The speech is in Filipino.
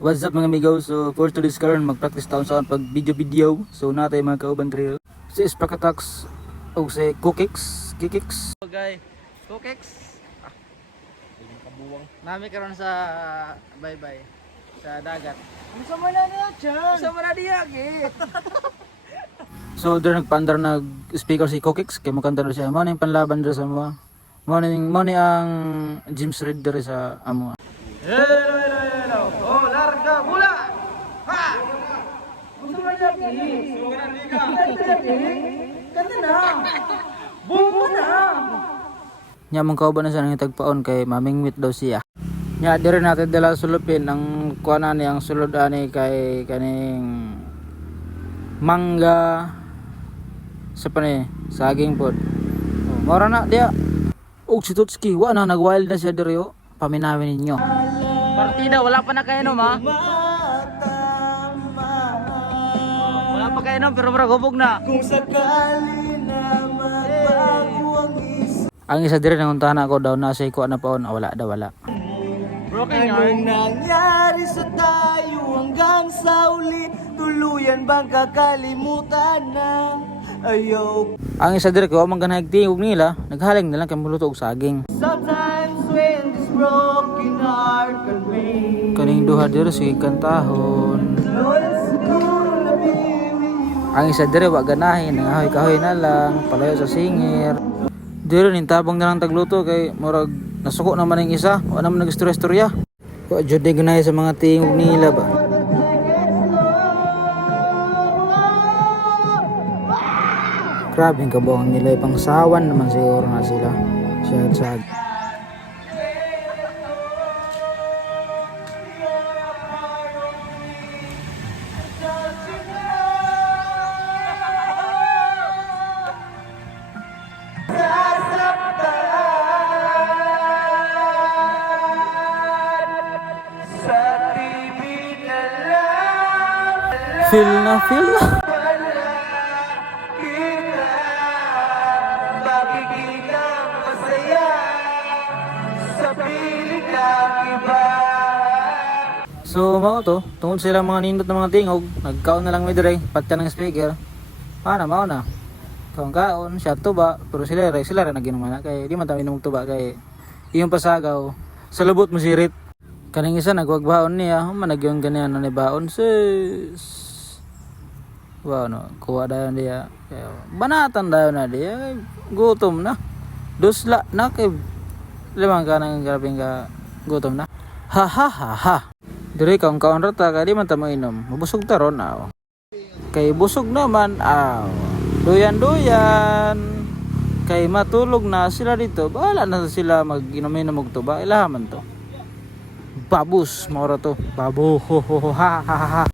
What's up mga amigo? So for today's karon mag-practice taon sa pag video. So natay mga kauban trail. Si Spakatax o si Kukix. Okay, Kukix. Kabuwang. Nami karon sa bye-bye sa dagat. Sama na niya dyan. Sama na diya So doon nagpaandar nag-speaker si Kukix kay makanta na siya. Mo na yung panlaban dira sa mga. Mo na ang James Reid diri sa amo. Hello. Oh, larga bola. Ha! Gusto mo lagi? Sugan liga. Kanta na. Bumo na. Nya mong kauban na siya nang tagpaon kay mamingwit daw siya. Nya dire natin dala sulupin ang kuana ni ang sulod ani kay kaning mangga sa pani saging pod. Oh, mora na dia. Og si Tutski wa na nagwild na siya dire yo. Paminawin ninyo. Partida wala pa na kainom ha. Wala pa kainom pero mura gubog na. Kung sakali na magbago ang isa. Ang isa dire nanguntahan ako daw na say ko na paon. Wala daw wala. Broken anong nangyari sa tayo hanggang sa ulit? Tuluyan bang kakalimutan na ayaw? Ang isa dire ko man ganag tingog nila, naghaling na lang kay muluto og saging. Sometimes when this broken heart can break, Kaning duha dire sige kantahon. it's good to be with you. Ang isa dire wa ganahin, nangahoy-kahoy na lang, palayo sa singir. Dire nin tabang na lang tagluto kay murag nasuko naman ang isa, wa naman nagistorya-istorya. Wa jud di ganahay sa mga tingog nila ba. Grabe ang kabuang nila, pang sawan naman siguro na sila. Siyag-sag. Feel na. Makikita masaya sa piling ng iba. So mao to, tungod sila mga nindot na mga tingog, nagkaon na lang may dire, patya ng speaker. Mao na. Kaon, siya tuba, pero sila rin naginuman na kay di man tayo inom tuba kay iyong pasagaw. Sa lubot mo sirit. Kaning isa nagwagbaon niya, managyon ganyan na ni baon sis. Wow no, kuha dayon dia. Banatan dayon na dia, gutom na. Dusla na kay limang ka nang grabing ka gutom na. Ha. Dire kaon rata ka di man ta mainom. Mabusog ta ron aw. Kay busog naman aw. Duyan. Kay matulog na sila dito. Bahala na sila mag-inom-inom og tuba. Ilahaman to. Babus, mora to. Babo. Ha.